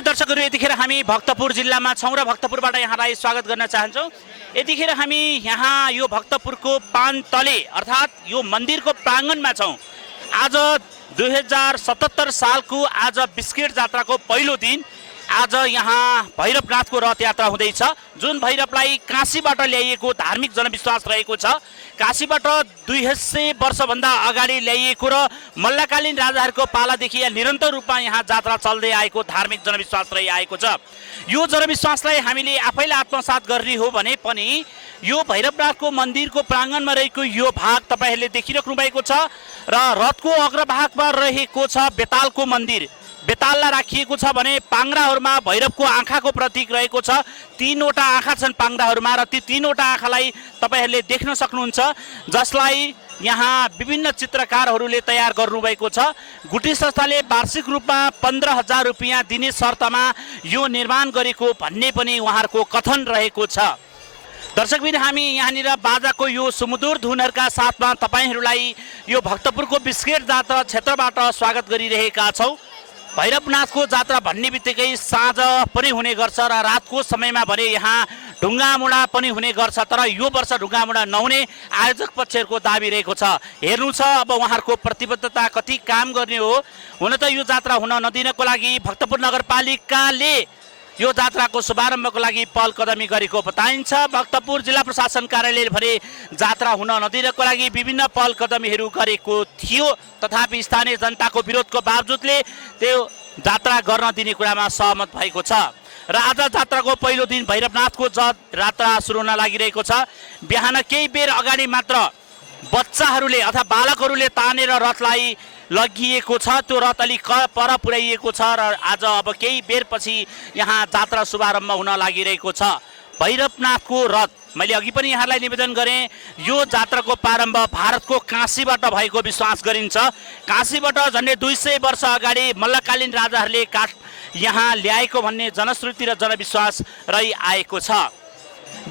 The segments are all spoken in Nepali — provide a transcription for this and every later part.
गरी दर्शकहरू यतिखेर हामी भक्तपुर जिल्लामा छौँ र भक्तपुरबाट यहाँलाई स्वागत गर्न चाहन्छौँ। यतिखेर हामी यहाँ यो भक्तपुरको पानतले अर्थात् यो मन्दिरको प्राङ्गणमा छौँ। आज 2077 सालको आज बिस्केट जात्राको पहिलो दिन। आज यहाँ भैरवनाथको रथ यात्रा हुँदैछ, जुन भैरवलाई काशीबाट ल्याइएको धार्मिक जनविश्वास रहेको छ। काशीबाट 200 वर्षभन्दा अगाडि ल्याइएको र मल्लकालीन राजाहरूको पालादेखि निरन्तर रूपमा यहाँ जात्रा चल्दै आएको धार्मिक जनविश्वास रहिआएको छ। यो जनविश्वासलाई हामीले आफैले आत्मसात गर्ने हो भने पनि यो भैरवनाथको मन्दिरको प्राङ्गणमा रहेको यो भाग तपाईँहरूले देखिराख्नु भएको छ र रथको अग्रभागमा रहेको छ बेतालको मन्दिर। बेताललाई राखिएको छ भने पाङ्ग्राहरूमा भैरवको आँखाको प्रतीक रहेको छ। 3वटा आँखा छन् पाङ्ग्राहरूमा र ती 3वटा आँखालाई तपाईँहरूले देख्न सक्नुहुन्छ, जसलाई यहाँ विभिन्न चित्रकारहरूले तयार गर्नुभएको छ। गुठी संस्थाले वार्षिक रूपमा 15,000 रुपियाँ दिने शर्तमा यो निर्माण गरेको भन्ने पनि उहाँहरूको कथन रहेको छ। दर्शकबिन हामी यहाँनिर बाजाको यो सुमधुर धुनहरूका साथमा तपाईँहरूलाई यो भक्तपुरको बिस्केट जात्रा क्षेत्रबाट स्वागत गरिरहेका छौँ। भैरवनाथको जात्रा भन्ने बित्तिकै साँझ पनि हुने गर्छ र रातको समयमा भने यहाँ ढुङ्गामुढा पनि हुने गर्छ, तर यो वर्ष ढुङ्गामुढा नहुने आयोजक पक्षहरूको दाबी रहेको छ। हेर्नु छ अब उहाँहरूको प्रतिबद्धता कति काम गर्ने हो। हुन त यो जात्रा हुन नदिनको लागि भक्तपुर नगरपालिकाले यो जात्राको शुभारम्भको लागि पहल कदमी गरेको बताइन्छ। भक्तपुर जिल्ला प्रशासन कार्यालयले भने जात्रा हुन नदिनको लागि विभिन्न पहल कदमीहरू गरेको थियो, तथापि स्थानीय जनताको विरोधको बावजुदले त्यो जात्रा गर्न दिने कुरामा सहमत भएको छ। र आज जात्राको पहिलो दिन भैरवनाथको जात्रा सुरु हुन लागिरहेको छ। बिहान केही बेर अगाडि मात्र बच्चाहरूले अथवा बालकहरूले तानेर रथलाई लगिएको छ। त्यो रथ अलिक पर पुर्याइएको छ र आज अब केही बेरपछि यहाँ जात्रा शुभारम्भ हुन लागिरहेको छ। भैरवनाथको रथ मैले अघि पनि यहाँलाई निवेदन गरेँ, यो जात्राको प्रारम्भ भारतको काशीबाट भएको विश्वास गरिन्छ। काशीबाट झन्डै 200 वर्ष अगाडि मल्लकालीन राजाहरूले काठ यहाँ ल्याएको भन्ने जनश्रुति र जनविश्वास रहिआएको छ।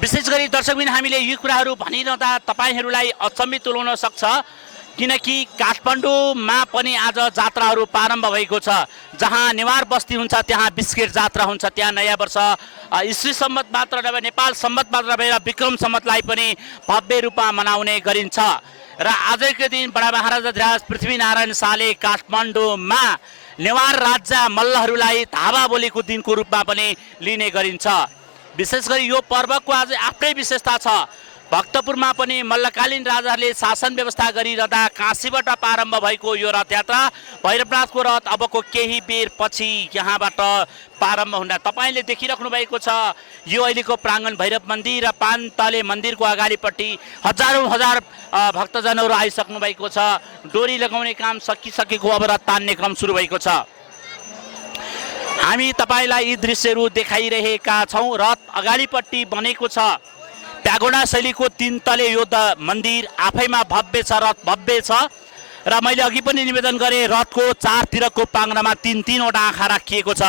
विशेष गरी दर्शकबिन हामीले यी कुराहरू भनिरहँदा तपाईँहरूलाई अचम्मित तुल्याउन सक्छ, किनकि काठमाडौँमा पनि आज जात्राहरू प्रारम्भ भएको छ। जहाँ नेवार बस्ती हुन्छ त्यहाँ बिस्केट जात्रा हुन्छ। त्यहाँ नयाँ वर्ष ईस्वी सम्मत मात्र नभए नेपाल सम्मत मात्र नभएर विक्रम सम्मतलाई पनि भव्य रूपमा मनाउने गरिन्छ। र आजको दिन बडा महाराजा धिराज पृथ्वीनारायण शाहले काठमाडौँमा नेवार राज्य मल्लहरूलाई धावा बोलेको दिनको रूपमा पनि लिने गरिन्छ। विशेष गरी यो पर्वको आज आफ्नै विशेषता छ। भक्तपुरमा पनि मल्लकालीन राजाहरूले शासन व्यवस्था गरिरहँदा काशीबाट प्रारम्भ भएको यो रथयात्रा भैरवनाथको रथ अबको केही बेर पछि यहाँबाट प्रारम्भ हुँदा तपाईँले देखिराख्नु भएको छ। यो अहिलेको प्राङ्गण भैरव मन्दिर र पानतले मन्दिरको अगाडिपट्टि हजार भक्तजनहरू आइसक्नु भएको छ। डोरी लगाउने काम सकिसकेको, अब रथ तान्ने क्रम सुरु भएको छ। हामी तपाईँलाई यी दृश्यहरू देखाइरहेका छौँ। रथ अगाडिपट्टि बनेको छ प्यागोडा शैलीको 3 तले यो मन्दिर आफैमा भव्य छ, रथ भव्य छ। र मैले अघि पनि निवेदन गरेँ, रथको चारतिरको पाङ्ग्रामा 3-3वटा आँखा राखिएको छ।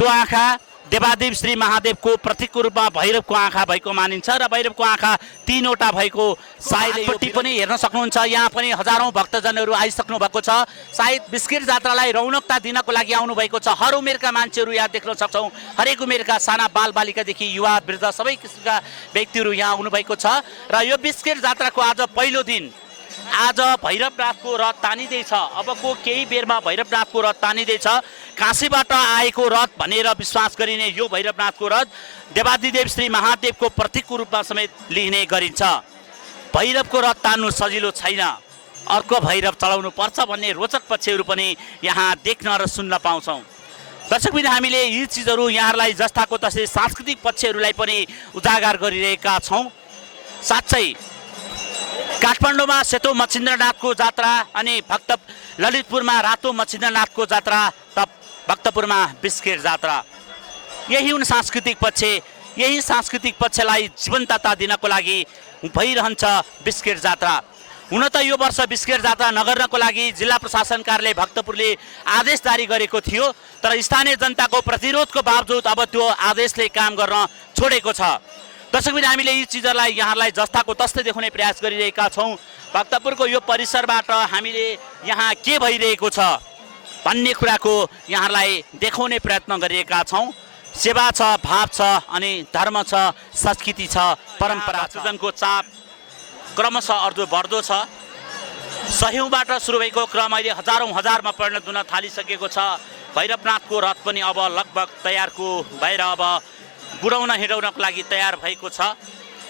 त्यो आँखा देवादेव श्री महादेवको प्रतीकको रूपमा भैरवको आँखा भएको मानिन्छ र भैरवको आँखा 3वटा भएको सायद योपट्टि पनि हेर्न सक्नुहुन्छ। यहाँ पनि हजारौं भक्तजनहरू आइसक्नु भएको छ। सायद बिस्केट जात्रालाई रौनकता दिनको लागि आउनु भएको छ। हर उमेरका मान्छेहरू यहाँ देख्न सक्छौँ। हरेक उमेरका साना बालबालिकादेखि युवा वृद्ध सबै किसिमका व्यक्तिहरू यहाँ आउनु भएको छ। र यो बिस्केट जात्राको आज पहिलो दिन आज भैरवनाथको रथ तानिँदैछ। अबको केही बेरमा भैरवनाथको रथ तानिँदैछ। काशीबाट आएको रथ भनेर विश्वास गरिने यो भैरवनाथको रथ देवादिदेव श्री महादेवको प्रतीकको रूपमा समेत लिने गरिन्छ। भैरवको रथ तान्नु सजिलो छैन, अर्को भैरव चलाउनु पर्छ भन्ने रोचक पक्षहरू पनि यहाँ देख्न र सुन्न पाउँछौँ। दर्शकबिन हामीले यी चिजहरू यहाँहरूलाई जस्ताको तस्तै सांस्कृतिक पक्षहरूलाई पनि उजागर गरिरहेका छौँ। साथै काठमाडौँमा सेतो मच्छिन्द्रनाथको जात्रा अनि ललितपुरमा रातो मच्छिन्द्रनाथको जात्रा त भक्तपुरमा बिस्केट जात्रा। यही हुन् सांस्कृतिक पक्ष। यही सांस्कृतिक पक्षलाई जीवन्तता दिनको लागि भइरहन्छ बिस्केट जात्रा। हुन त यो वर्ष बिस्केट जात्रा नगर्नको लागि जिल्ला प्रशासन कार्यालय भक्तपुरले आदेश जारी गरेको थियो, तर स्थानीय जनताको प्रतिरोधको बावजुद अब त्यो आदेशले काम गर्न छोडेको छ। दर्शकबिन हामीले यी चिजहरूलाई यहाँलाई जस्ताको तस्तै देखाउने प्रयास गरिरहेका छौँ। भक्तपुरको यो परिसरबाट हामीले यहाँ के भइरहेको छ भन्ने कुराको यहाँलाई देखाउने प्रयत्न गरिएका छौँ। सेवा छ, भाव छ, अनि धर्म छ, संस्कृति छ, परम्परा छ। भक्तजनको चाप क्रमशः अर्दो बढ्दो छ। सयौँबाट सुरु भएको क्रम अहिले हजारमा परिणत हुन थालिसकेको छ। भैरवनाथको रथ पनि अब लगभग तयारको भएर अब बुढाउन हिँडाउनको लागि तयार भएको छ।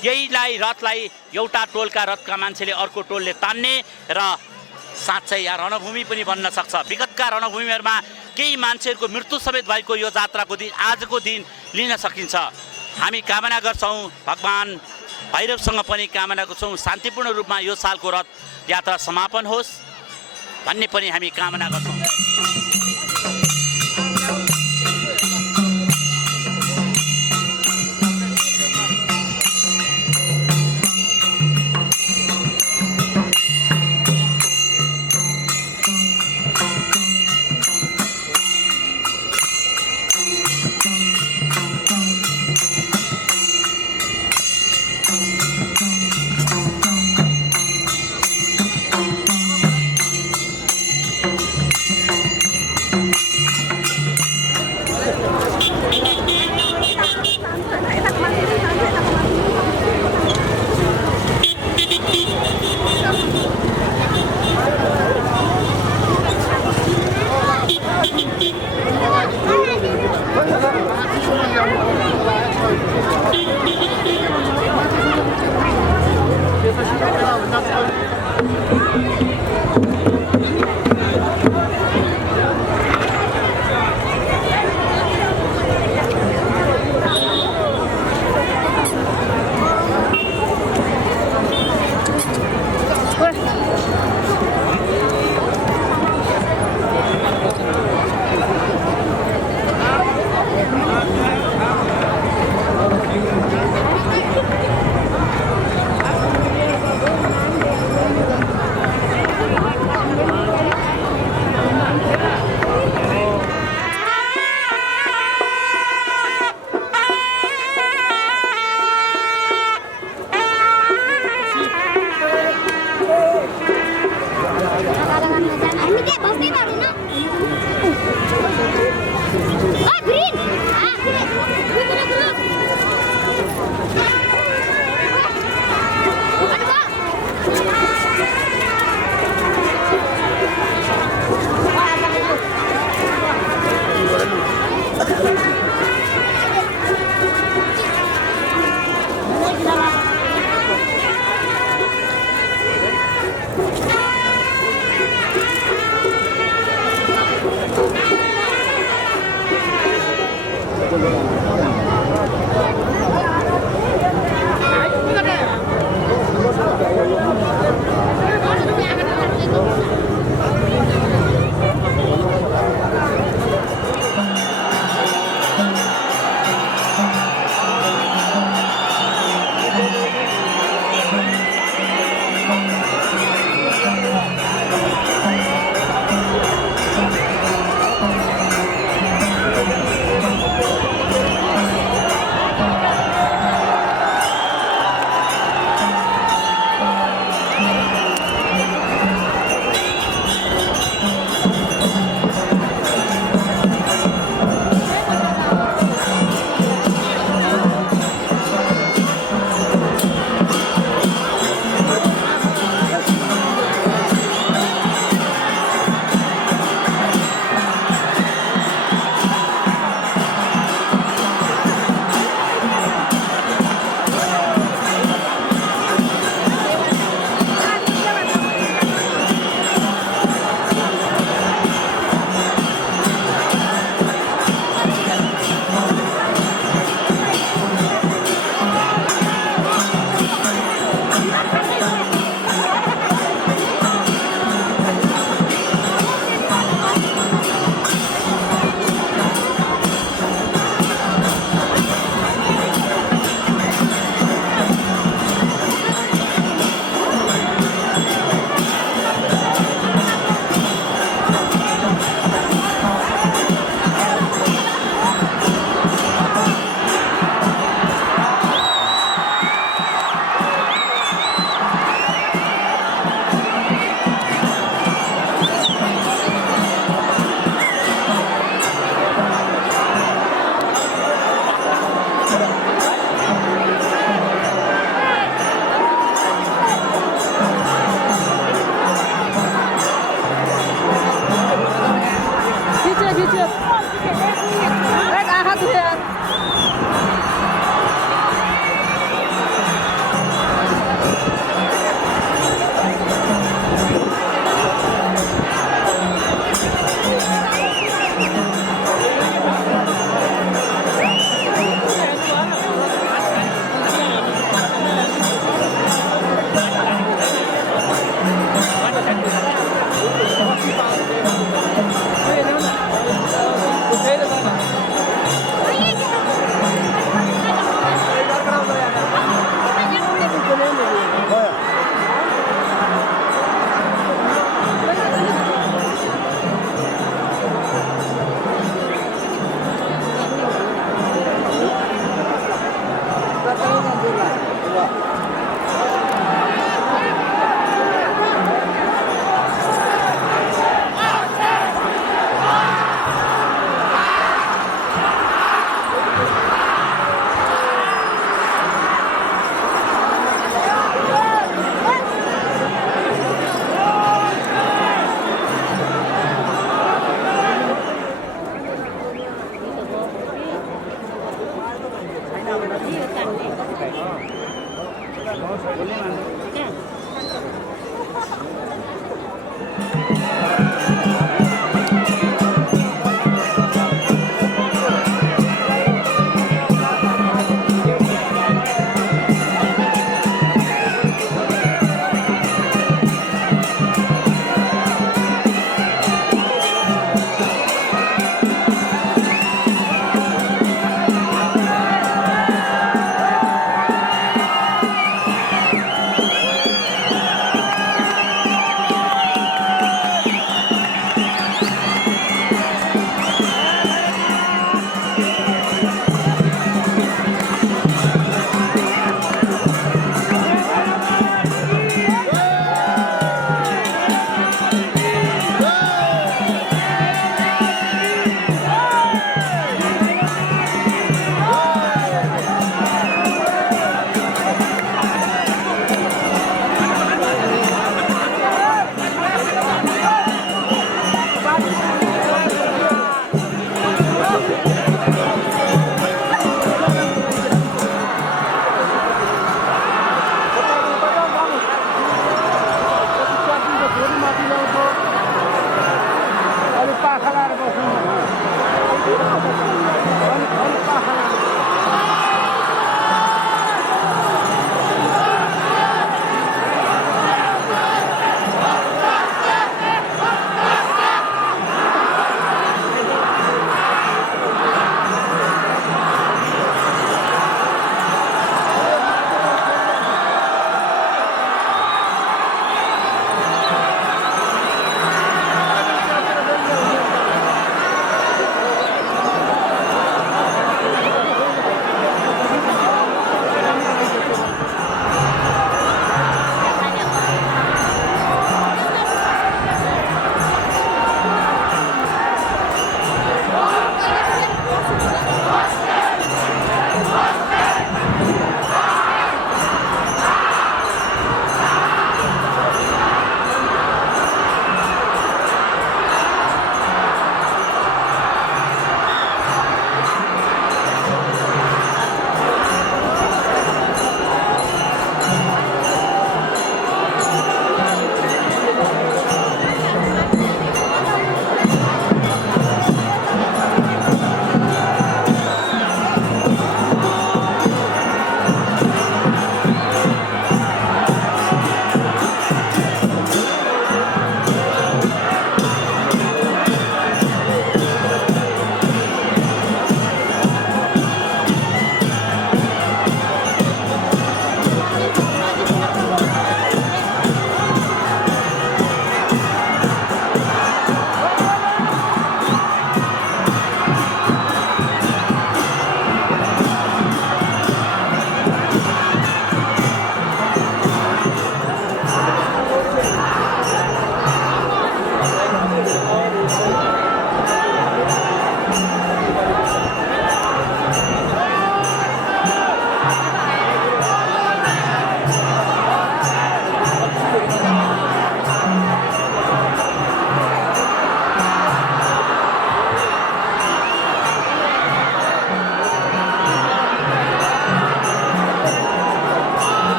यहीलाई रथलाई एउटा टोलका रथका मान्छेले अर्को टोलले तान्ने र साँच्चै यहाँ रणभूमि पनि बन्न सक्छ। विगतका रणभूमिहरूमा केही मान्छेहरूको मृत्यु समेत भएको यो जात्राको दिन आजको दिन लिन सकिन्छ। हामी कामना गर्छौँ, भगवान भैरवसँग पनि कामना गर्छौँ शान्तिपूर्ण रूपमा यो सालको रथ यात्रा समापन होस् भन्ने पनि हामी कामना गर्छौँ।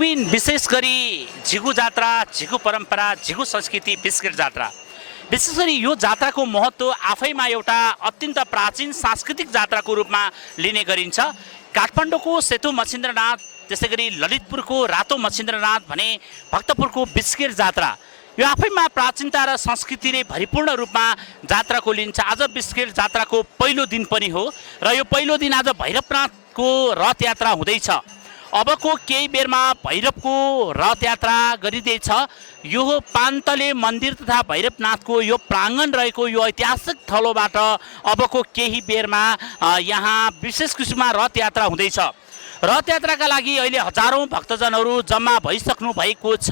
दर्शकबिन विशेष गरी झिगु जात्रा, झिगु परम्परा, झिगु संस्कृति बिस्किट जात्रा, विशेष गरी यो जात्राको महत्त्व आफैमा एउटा अत्यन्त प्राचीन सांस्कृतिक जात्राको रूपमा लिने गरिन्छ। काठमाडौँको सेतु मच्छिन्द्रनाथ, त्यसै गरी ललितपुरको रातो मच्छिन्द्रनाथ भने भक्तपुरको बिस्किट जात्रा, यो आफैमा प्राचीनता र संस्कृतिले भरिपूर्ण रूपमा जात्राको लिन्छ। आज बिस्किट जात्राको पहिलो दिन पनि हो र यो पहिलो दिन आज भैरवनाथको रथ यात्रा हुँदैछ। अबको केही बेरमा भैरवको रथ यात्रा गरिँदैछ। यो पान्तले मन्दिर तथा भैरवनाथको यो प्राङ्गण रहेको यो ऐतिहासिक थलोबाट अबको केही बेरमा यहाँ विशेष किसिममा रथ यात्रा हुँदैछ। रथ यात्राका लागि अहिले हजारौँ भक्तजनहरू जम्मा भइसक्नु भएको छ।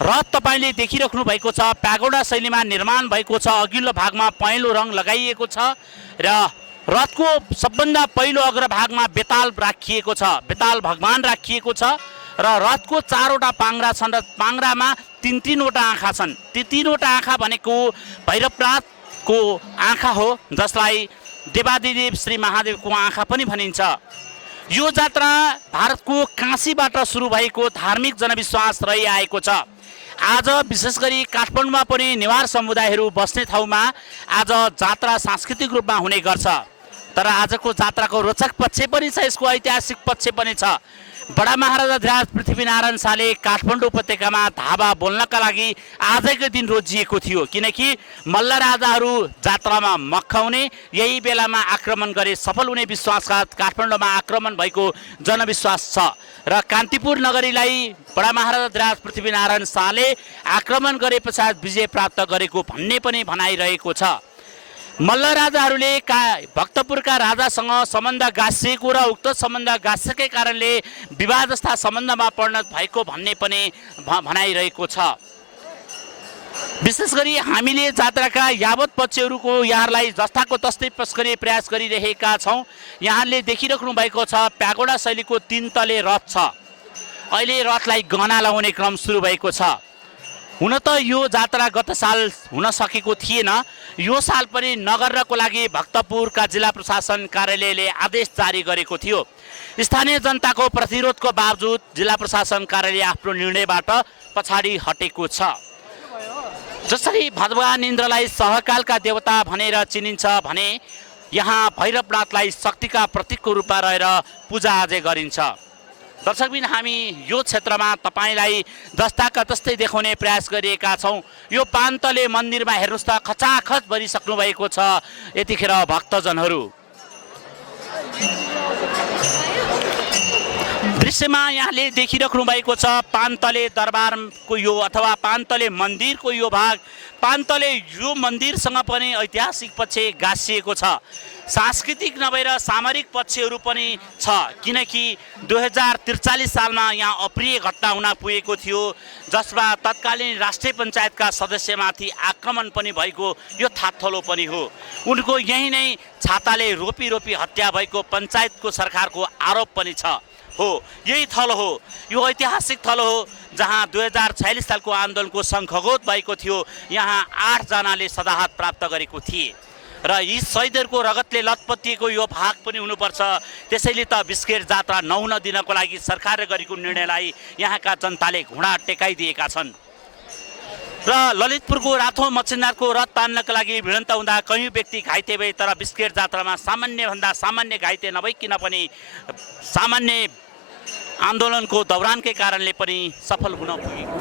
रथ तपाईँले देखिराख्नु भएको छ, प्यागोडा शैलीमा निर्माण भएको छ। अघिल्लो भागमा पहेँलो रङ लगाइएको छ र रथको सबभन्दा पहिलो अग्रभागमा बेताल राखिएको छ, बेताल भगवान राखिएको छ र रथको 4वटा पाङ्ग्रा छन् र पाङ्ग्रामा 3-3वटा आँखा छन्। ती 3वटा आँखा भनेको भैरवनाथको आँखा हो, जसलाई देवादिदेव श्री महादेवको आँखा पनि भनिन्छ। यो जात्रा भारतको काशीबाट सुरु भएको धार्मिक जनविश्वास रहिआएको छ। आज विशेष गरी काठमाडौँमा पनि नेवार समुदायहरू बस्ने ठाउँमा आज जात्रा सांस्कृतिक रूपमा हुने गर्छ। तर आजको जात्राको रोचक पक्ष पनि छ, यसको ऐतिहासिक पक्ष पनि छ। बडा महाराजा धिराज पृथ्वीनारायण शाहले काठमाडौँ उपत्यकामा धावा बोल्नका लागि आजकै दिन रोजिएको थियो, किनकि मल्ल राजाहरू जात्रामा मक्खाउने यही बेलामा आक्रमण गरे सफल हुने विश्वासका काठमाडौँमा आक्रमण भएको जनविश्वास छ र कान्तिपुर नगरीलाई बडा महाराजा धिराज पृथ्वीनारायण शाहले आक्रमण गरे पश्चात विजय प्राप्त गरेको भन्ने पनि भनाइरहेको छ। मल्ल राजाहरूले भक्तपुरका राजासँग सम्बन्ध गाँसिएको र उक्त सम्बन्ध गाँसेकै कारणले विवाह जस्ता सम्बन्धमा परिणत भएको भन्ने पनि भनाइरहेको छ। विशेष गरी हामीले जात्राका यावत पक्षहरूको यहाँहरूलाई जस्ताको तस्तै पेश गर्ने प्रयास गरिरहेका छौँ। यहाँले देखिराख्नु भएको छ प्यागोडा शैलीको 3 तले रथ छ। अहिले रथलाई गहना लगाउने क्रम सुरु भएको छ। हुन त यो जात्रा गत साल हुन सकेको थिएन। यो साल पनि नगर्नको लागि भक्तपुरका जिल्ला प्रशासन कार्यालयले आदेश जारी गरेको थियो। स्थानीय जनताको प्रतिरोधको बावजुद जिल्ला प्रशासन कार्यालय आफ्नो निर्णयबाट पछाडि हटेको छ। जसरी भगवान इन्द्रलाई सहकालका देवता भनेर चिनिन्छ भने यहाँ भैरवनाथलाई शक्तिका प्रतीकको रूपमा रहेर पूजा आजै गरिन्छ। दर्शकबिन हामी यो क्षेत्रमा तपाईलाई जस्ताका तस्तै देखाउने प्रयास गरिएका छौँ। यो पान्तले मन्दिरमा हेर्नुहोस् त खचाखच भरिसक्नु भएको छ यतिखेर भक्तजनहरू। दृश्यमा यहाँले देखिराख्नु भएको छ पान्तले दरबारको यो अथवा पान्तले मन्दिरको यो भाग। पान्तले यो मन्दिरसँग पनि ऐतिहासिक पक्ष गाँसिएको छ, सांस्कृतिक नभएर सामरिक पक्षहरू पनि छ, किनकि 2043 सालमा यहाँ अप्रिय घटना हुन पुगेको थियो, जसमा तत्कालीन राष्ट्रिय पञ्चायतका सदस्यमाथि आक्रमण पनि भएको यो थात्थलो पनि हो। उनको यही नै छाताले रोपी रोपी हत्या भएको पञ्चायतको सरकारको आरोप पनि छ। यही थलो हो, यो ऐतिहासिक थलो हो जहाँ 2046 सालको आन्दोलनको शङ्खघोष भएको थियो। यहाँ 8 जनाले सदाहत प्राप्त गरेको थिए र यी शहीदहरूको रगतले लतपतिएको यो भाग पनि हुनुपर्छ। त्यसैले त बिस्किट जात्रा नहुन दिनको लागि सरकारले गरेको निर्णयलाई यहाँका जनताले घुँडा टेकाइदिएका छन्। र ललितपुरको रातो मच्छिन्द्रनाथको रथ तान्नका लागि भिडन्त हुँदा कयौँ व्यक्ति घाइते भए, तर बिस्किट जात्रामा सामान्यभन्दा सामान्य घाइते नभइकन पनि सामान्य आन्दोलनको दौरानकै कारणले पनि सफल हुन पुगेको।